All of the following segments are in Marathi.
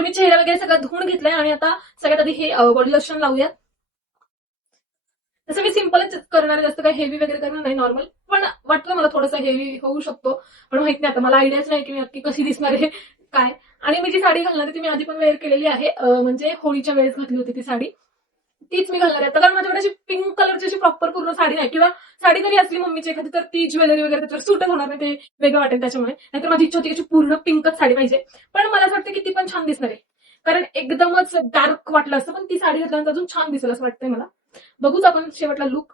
तर मी चेहरा वगैरे सगळं धुवून घेतलाय आणि आता सगळ्यात आधी हे बॉडी लोशन लावूया. तसं मी सिंपलच करणार आहे, जास्त काही हेवी वगैरे करणार नाही, नॉर्मल. पण वाटलं मला थोडंसं हेवी होऊ शकतो, पण माहित नाही आता, मला आयडियाच नाही की मी नक्की कशी दिसणार आहे काय. आणि मी जी साडी घालणार आहे ती मी आधी पण वेअर केलेली आहे, म्हणजे होळीच्या वेळेस घातली होती ती साडी, तीच मी घालणार आहे आता. कारण माझ्याकडे अशी पिंक कलरची अशी प्रॉपर पूर्ण साडी नाही, किंवा साडी जरी असली मम्मीची एखादी तर ती ज्वेलरी वगैरे त्याच्यावर सूटच होणार नाही, ते वेगळं वाटेल त्याच्यामुळे. नाहीतर माझी इच्छा होती की अशी पूर्ण पिंकच साडी पाहिजे. पण मला असं वाटतं की ती पण छान दिसणार आहे, कारण एकदमच डार्क वाटलं असतं, पण ती साडी घातल्यानंतर अजून छान दिसेल असं वाटतंय मला. बघूच आपण शेवटला लुक.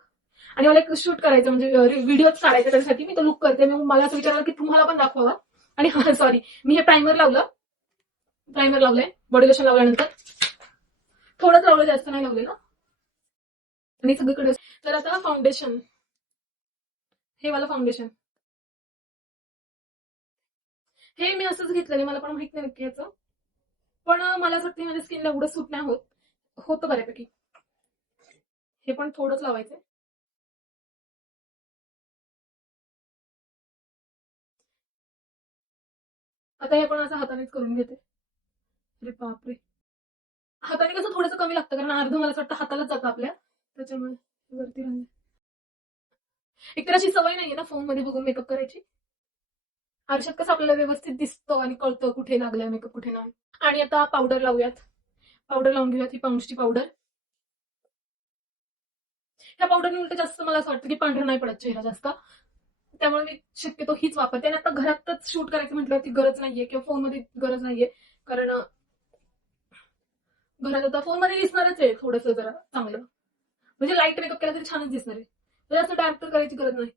आणि मला एक शूट करायचं, म्हणजे व्हिडिओच काढायचा, त्यासाठी मी तो लुक करते. मी मला असं विचारलं की तुम्हाला पण दाखवावा. आणि हा सॉरी, मी हे प्रायमर लावलंय बॉडी लोशन लावल्यानंतर. थोडंच लावलं, जास्त नाही लावलेलं. आणि सगळीकडे. तर आता फाउंडेशन, हे वाला फाउंडेशन, हे मी असंच घेतलेलं, मला पण माहित नाही नक्की याचं. पण मला असं वाटतं माझ्या स्किनला एवढं सूट नाही होतं बऱ्यापैकी. हे पण थोडंच लावायचंय. आता हे पण असं हातानेच करून घेते. अरे बापरे, हाताने कसं थोडंसं कमी लागतं, कारण अर्ध मला असं वाटतं हातालाच जातं आपल्या, त्याच्यामुळे वरती राहते. एक तर अशी सवय नाहीये ना फोन मध्ये बघून मेकअप करायची. आरशात कसं आपल्याला व्यवस्थित दिसतं आणि कळतं कुठे लागलाय मेकअप कुठे नाही. आणि आता पावडर लावूयात. पावडर लावून घेऊयात, ही पाऊंडची पावडर. ह्या पावडरने उलट जास्त मला असं वाटतं की पांढरा नाही पडत चेहरा जास्त, त्यामुळे मी शक्यतो हीच वापरते. आणि आता घरातच शूट करायचं म्हटलं ती गरज नाहीये, किंवा फोनमध्ये गरज नाहीये, कारण घरात आता फोनमध्ये दिसणारच आहे थोडंसं जरा चांगलं, म्हणजे लाईट मेकअप केला तरी छानच दिसणार आहे, जास्त डार्क तर करायची गरज नाही.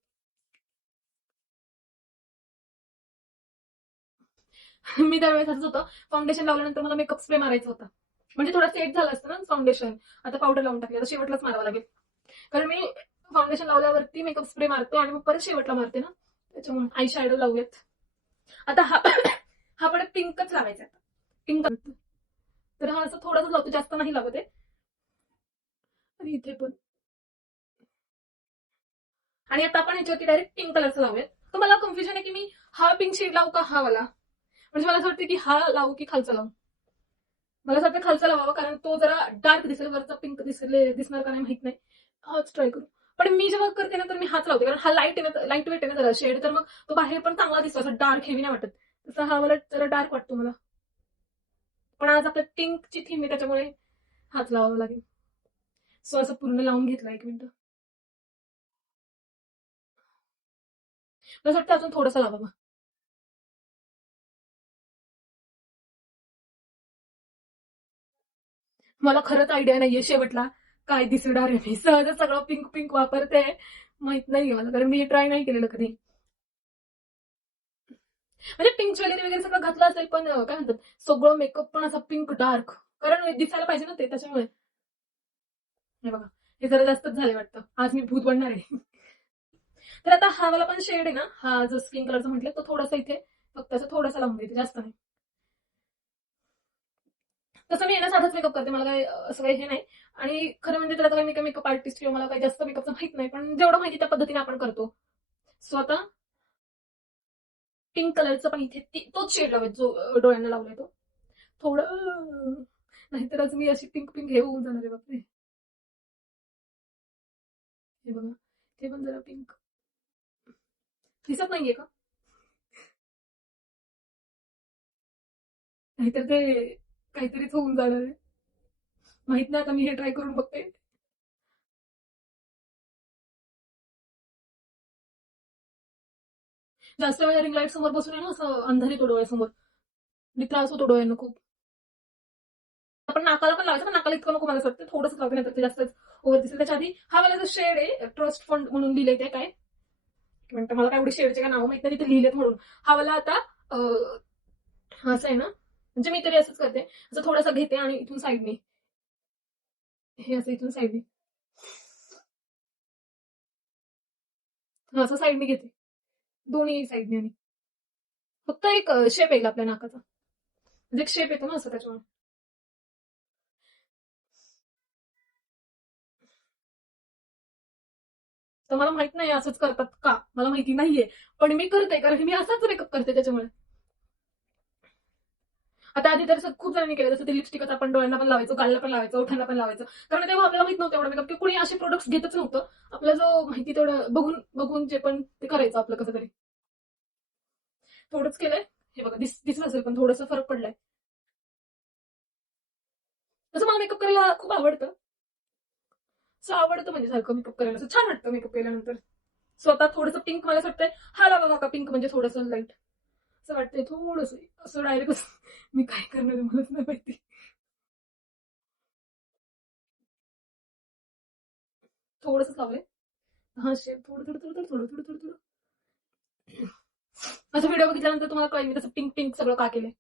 मी त्यावेळेस असंच होतं, फाउंडेशन लावल्यानंतर मला मेकअप स्प्रे मारायचा होता, म्हणजे थोडा सेट झाला असतं ना फाउंडेशन. आता पावडर लावून टाकली, आता शेवटलाच मारावं लागेल, कारण मी फाउंडेशन लावल्यावरती मेकअप स्प्रे मारते आणि मग परत शेवटला मारते ना, त्याच्यामुळे. आय शॅडो लावूयात आता. हा पण पिंकच लावायचा आता, पिंक. तर हा असं थोडंसं लावतो, जास्त नाही लावत आहे. आणि इथे पण. आणि आता आपण ह्याच्यावरती डायरेक्ट पिंक कलरचं लावूयात. तर मला कन्फ्युजन आहे की मी हा पिंक शेड लावू का हा वाला, म्हणजे मला असं वाटतं की हा लावू की खालचा लावू. मला असं वाटतं खालचा लावावा, कारण तो जरा डार्क दिसेल, वरचा पिंक दिसणार का नाही माहित नाही. हाच ट्राय करू. पण मी जेव्हा करते ना तर मी हाच लावते, कारण हा लाईट वेट आहे ना जरा शेड, तर मग तो बाहेर पण चांगला दिसतो, असं डार्क हेवी नाही वाटत. तसा हा वाला जरा डार्क वाटतो मला. पण आज आपल्या पिंकची थीम आहे त्याच्यामुळे हाच लावावा लागेल. सो असं पूर्ण लावून घेतला, एक मिनिट. मला वाटतं अजून थोडंसं लावावं. मला खरंच आयडिया नाहीये शेवटला काय दिसणार आहे. मी सहजच सगळं पिंक पिंक वापरते, माहित नाहीये मला, कारण मी ट्राय नाही केलेलं कधी. म्हणजे पिंक ज्वेलरी वगैरे सगळं घातलं असेल, पण काय म्हणतात, सगळं मेकअप पण असा पिंक डार्क, कारण दिसायला पाहिजे ना ते, त्याच्यामुळे. हे बघा, हे जरा जास्तच झाले वाटतं, आज मी भूत बनणार आहे. तर आता हा वाला पण शेड आहे ना, हा जो स्किन कलरचा म्हटलं, तो थोडासा इथे फक्त असं थोडासा लावून देते, जास्त नाही. तसं मी येणं साधाच मेकअप करते, मला काय असं काही हे नाही. आणि खरं म्हणजे तर आता मी काही मेकअप आर्टिस्ट किंवा मला काही जास्त मेकअपचं माहित नाही, पण जेवढं माहिती त्या पद्धतीने आपण करतो. सो आता पिंक कलरचं पण इथे तोच शेड लावेल जो डोळ्यांना लावलाय तो. थोडं, नाहीतर मी अशी पिंक पिंक हे होऊन जाणार आहे बापरे. हे बघा, ते पण जरा पिंक दिसत नाहीये का, नाहीतर ते काहीतरीच होऊन जाणार आहे. माहित नाही, आता मी हे ट्राय करून बघते. जास्त वेळ रिंग लाईट समोर बसून आहे ना, असं अंधार येतो डोळ्यासमोर, आणि त्रास होतो डोळ्यांना खूप. आपण नाकाला पण लावायचं, पण नाकाला इतकं नको मला असं वाटतं, थोडंसं लावते, नंतर ते जास्तच ओव्हर दिसेल. त्याच्या आधी हा मला जो शेड आहे, ट्रस्ट फंड म्हणून लिहिलंय ते काय म्हणतं, मला काय एवढी शेडचे काय नाव माहित नाही, तिथे लिहिलेत म्हणून. हा वाला आता हा असं आहे ना, म्हणजे मी तरी असंच करते, असं थोडासा घेते आणि इथून साईडने, हे असं इथून साईडने, असं साईडने घेते, दोन्ही साईडने. आणि फक्त एक शेप येईल आपल्या नाकाचा, म्हणजे एक शेप येतो ना असं, त्याच्यामुळे. तर मला माहित नाही असंच करतात का, मला माहिती नाहीये, पण मी करते कारण मी असाच मेकअप करते त्याच्यामुळे. आता आधी तर खूप जणांनी केलं, जसं ते लिपस्टिकच आपण डोळ्यांना पण लावायचो, गालला पण लावायचो, ओठांना पण लावायचं. कारण तेव्हा आपल्याला माहित नव्हतं एवढं मेकअप, की कुणी असे प्रोडक्ट्स घेतच नव्हतं. आपला जो माहिती तेवढं बघून बघून जे पण ते करायचं आपलं कसं तरी. थोडंच केलंय. हे बघा दिसत असेल पण थोडंसं फरक पडलाय. तसं मला मेकअप करायला खूप आवडतं. असं आवडतं म्हणजे सारखं मेकअप करायला, असं छान वाटतं मेकअप केल्यानंतर. स्वतः थोडंसं पिंक मला असं वाटतंय, हा लावा का पिंक म्हणजे थोडंसं लाईट असं वाटतंय थोडंसं. असं डायरेक्ट मी काय करणार आहे मलाच नाही माहिती. थोडंसंच लावलंय. हा शेड थोडं थोडं थोडं थोडं थोडं थोडं थोडं. माझा व्हिडिओ बघितल्यानंतर तुम्हाला कळेल मी तसं पिंक पिंक सगळं का केलंय.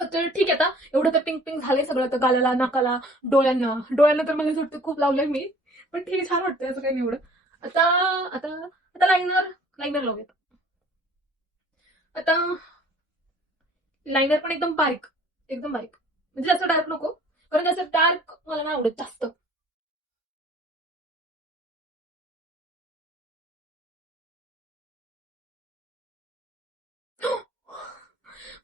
तर ठीक आहे, आता एवढं तर पिंक पिंक झालंय सगळं, तर गालाला, नाकाला, डोळ्यांना डोळ्यांना तर मला असं वाटतं खूप लावलंय मी. पण ठीक आहे, छान वाटतंय, असं काही नाही एवढं. आता आता आता लायनर लायनर लावूयात. आता लायनर पण एकदम बारीक, एकदम बारीक, म्हणजे जास्त डार्क नको, कारण जास्त डार्क मला नाही आवडत जास्त.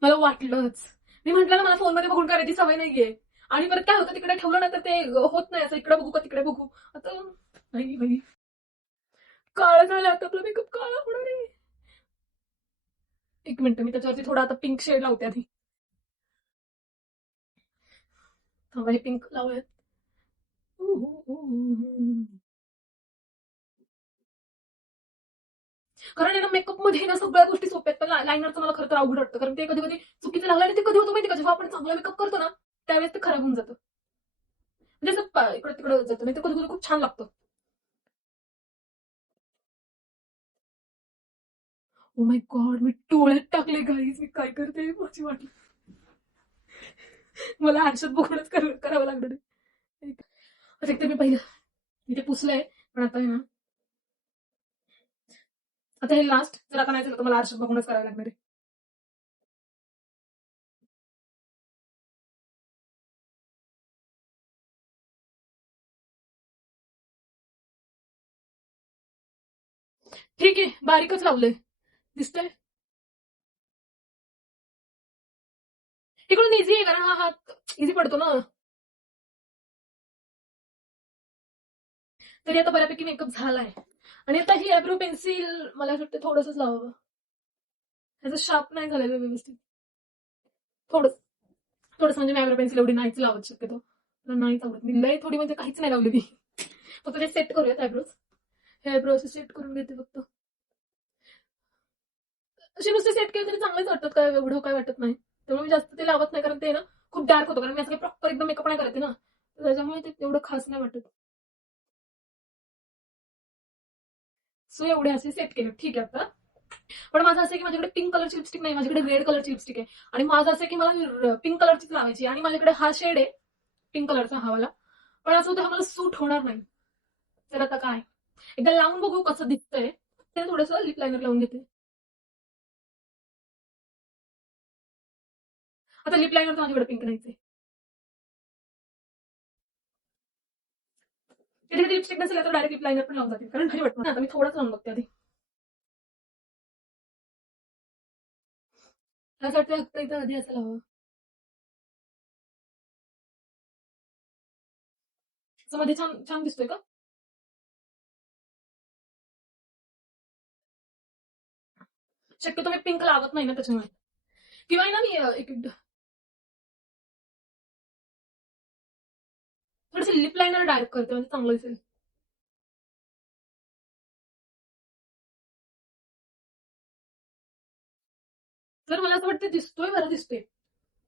मला वाटलंच. मी म्हटलं ना मला फोनमध्ये बघून करायची सवय नाहीये. आणि परत काय होतं, तिकडे ठेवलं ना तर ते होत नाही, असं इकडे बघू का तिकडे बघू. आता नाही नाही, काळं झालं आता, आपला मेकअप काळा होणार आहे. एक मिनिट, मी त्याच्यावरती थोडा आता पिंक शेड लावते आधी. थांबा, हे पिंक लावूयात. कारण आहे ना मेकअप मध्ये ना सगळ्या गोष्टी सोप्या आहेत, पण लायनरचं मला खरं तर अवघड वाटतं, कारण ते कधी कधी चुकीचं लागलं. आणि ते कधी होतं माहिती का, जेव्हा आपण चांगला मेकअप करतो ना त्यावेळेस ते खराब होऊन जातं, म्हणजे असं इकडे तिकडे जातं, नाही तर कधी कधी खूप छान लागतं. ओ माय गॉड, मी डोळ्यात टाकले गाईज, मी काय करते माझी वाटली. मला आरशात बघूनच करावं लागणार आहे. आता एक तर मी पहिलं इथे पुसलंय, पण आता आहे ना, आता हे लास्ट जर आता नाही झालं तर मला आरशात बघूनच करावं लागणार आहे. ठीक आहे, बारीकच लावलंय, दिसतंय. इकडून इझी आहे कारण हा हात इझी पडतो ना. तरी आता बऱ्यापैकी मेकअप झालाय. आणि आता ही आयब्रो पेन्सिल मला असं वाटतं थोडंसंच लावावं, ह्याचं शार्प नाही झालेलं व्यवस्थित. थोडं थोडंसं म्हणजे मी आयब्रो पेन्सिल एवढी नाहीच लावत शक्यतो, मला नाहीच आवडत. मी लय थोडी म्हणजे काहीच नाही लावली मी. फक्त ते सेट करूयात आयब्रोज. हे आयब्रो असे सेट करून घेते फक्त. असे नुसते सेट केले तरी चांगलेच वाटतात, काय एवढं काय वाटत नाही. त्यामुळे मी जास्त ते लावत नाही, कारण ते ना खूप डार्क होतं, कारण मी असं प्रॉपर एकदम मेकअप नाही करते ना, तर त्याच्यामुळे ते एवढं खास नाही वाटत. सो एवढे असे सेट केले, ठीक आहे आता. पण माझं असं आहे की माझ्याकडे पिंक कलरची लिपस्टिक नाही, माझ्याकडे रेड कलरची लिपस्टिक आहे. आणि माझं असं आहे की मला पिंक कलरचीच लावायची, आणि माझ्याकडे हा शेड आहे पिंक कलरचा हा वाला. पण असं होतं हा मला सूट होणार नाही. तर आता काय, एकदा लावून बघू कसं दिसतंय. ते थोडंसं लिप लायनर लावून घेते. आता लिप लायनर तर माझ्याकडे पिंक नाहीच आहे. कधी कधी लिपस्टिक नसेल तर डायरेक्ट लिप लायनर पण लावून जाते, कारण भारी वाटतं ना. आता मी थोडंच लावून बघते आधी. असं वाटतं फक्त इथं आधी असं लावावं. असं मध्ये छान छान दिसतोय का? शक्यतो मी पिंक लावत नाही ना त्याच्यामुळे. किंवा आहे ना मी एक थोडंसं लिप लायनर डायरेक्ट करते, म्हणजे चांगलं दिसेल. तर मला असं वाटतं दिसतोय, बरं दिसतोय,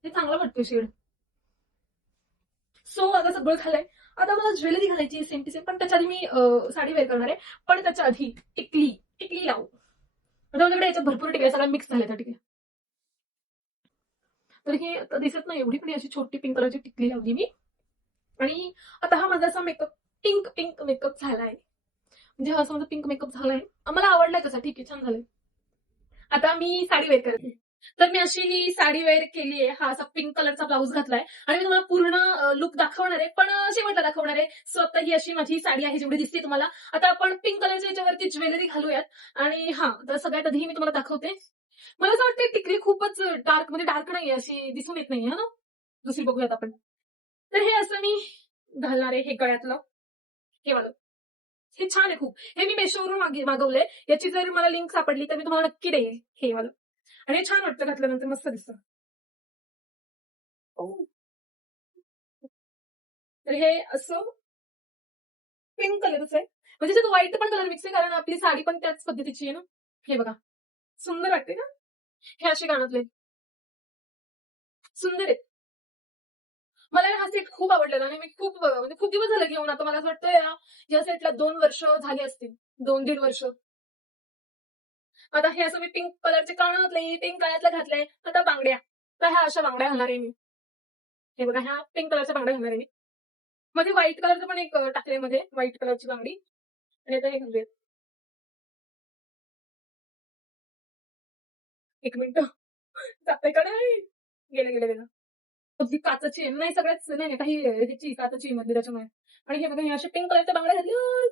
हे चांगलं वाटतोय शेड. सो आता सगळं झालंय. आता मला ज्वेलरी घालायची सेम टू सेम, पण त्याच्या आधी मी साडी वेअर करणार आहे. पण त्याच्या आधी टिकली टिकली लावू. आता माझ्याकडे याच्यात भरपूर टिकल्या, सगळ्या मिक्स झाल्या त्या टिकल्या. तर ही आता दिसत नाही एवढी, पण ही अशी छोटी पिंक कलरची टिकली लावली मी. आणि आता हा माझा असा मेकअप, पिंक पिंक मेकअप झालाय. म्हणजे हा समजा पिंक मेकअप झालाय, मला आवडलाय तसा, ठीक आहे, छान झालाय. आता मी साडी वेअर करते. तर मी अशी ही साडी वेअर केली आहे, हा असा पिंक कलरचा ब्लाऊज घातलाय. आणि मी तुम्हाला पूर्ण लुक दाखवणार आहे, पण शेवटला दाखवणार आहे. सो आता ही अशी माझी साडी आहे जेवढी दिसते तुम्हाला. आता आपण पिंक कलरच्या याच्यावरती ज्वेलरी घालूयात. आणि हा, तर सगळ्यात आधी मी तुम्हाला दाखवते मला असं वाटतं टिकली खूपच डार्क, म्हणजे डार्क नाहीये, अशी दिसून येत नाहीये ना. दुसरी बघूयात आपण. तर हे असं मी घालणार आहे, हे गळ्यातलं, हे वालं. हे छान आहे खूप. हे मी Meeshoवरून मागवलंय. याची जर मला लिंक सापडली तर मी तुम्हाला नक्की देईन, हे वालं. आणि हे छान वाटतं घातल्यानंतर, मस्त दिसतं. ओह! तर हे असं पिंक कलरचं आहे. म्हणजे त्याच्यात व्हाईट पण कलर मिक्स आहे, कारण आपली साडी पण त्याच पद्धतीची आहे ना. हे बघा, सुंदर वाटते ना? हे असे कानातले सुंदर आहेत. मला हा सेट खूप आवडलेला आणि मी खूप म्हणजे खूप दिवस झाले घेऊन. आता मला असं वाटतंय या सेटला 2 वर्ष झाली असतील. 2-1.5 वर्ष. आता हे असं मी पिंक कलरचे कानातले, पिंक गळ्यातलं घातलंय. आता बांगड्या. तर ह्या अशा बांगड्या घालणार आहे मी. हे बघा, ह्या पिंक कलरच्या बांगड्या घालणार आहे मी. मध्ये व्हाईट कलरचं पण एक टाकलंय मध्ये, व्हाईट कलरची बांगडी. आणि आता हे घालूयात. 1 मिनिटं. जातंय का नाही? गेलं, गेलं, गेलं. ती काचेची आहे. नाही, सगळ्याच नाही, नाही, काही ह्याची काचेची आहे मधली, त्याच्यामुळे. आणि हे बघा, हे अशा पिंक कलरच्या बांगड्या घातल्या.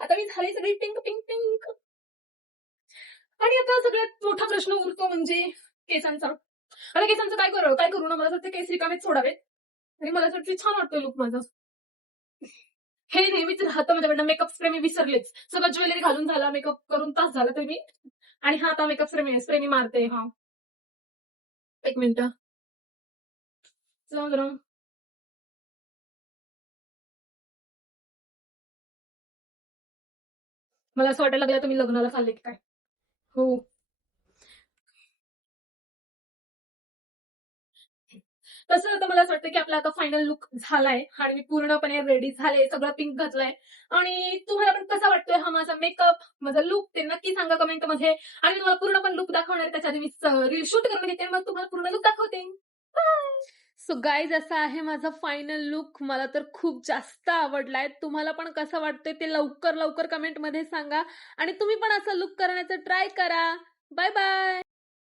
आता मी झाली सगळी पिंक, पिंक, पिंक. आणि आता सगळ्यात मोठा प्रश्न उरतो म्हणजे केसांचा. आता केसांचं काय करू ना, मला असं वाटतं केस रिकामेच सोडावेत. आणि मला असं वाटतं छान वाटतोय लुक माझा. हे नेहमीच राहतं माझ्याकडनं. मेकअप स्प्रे मी विसरलेच. सगळं ज्वेलरी घालून झाला, मेकअप करून तास झाला तरी मी. आणि हा आता मेकअप स्प्रे मी मारते. हा, 1 मिनिटं. चला जरा. मला असं वाटायला लागलं तुम्ही लग्नाला चालले की काय. हो. तसं आता मला असं वाटतं की आपला आता फायनल लुक झालाय आणि मी पूर्णपणे रेडी झाले. सगळं पिंक घातलंय. आणि तुम्हाला पण कसा वाटतोय हा माझा मेकअप, माझा लुक, ते नक्की सांगा कमेंटमध्ये. आणि मी तुम्हाला पूर्ण पण लुक दाखवणार आहे. त्याच्या आधी मी रील शूट करून घेते, मग तुम्हाला पूर्ण लुक दाखवते. बाय. सो गाईज, असा आहे माझा फायनल लुक. मला तर खूप जास्त आवडलाय. तुम्हाला पण कसं वाटतंय ते लवकर लवकर कमेंटमध्ये सांगा. आणि तुम्ही पण असं लुक करण्याचं ट्राय करा. Bye bye.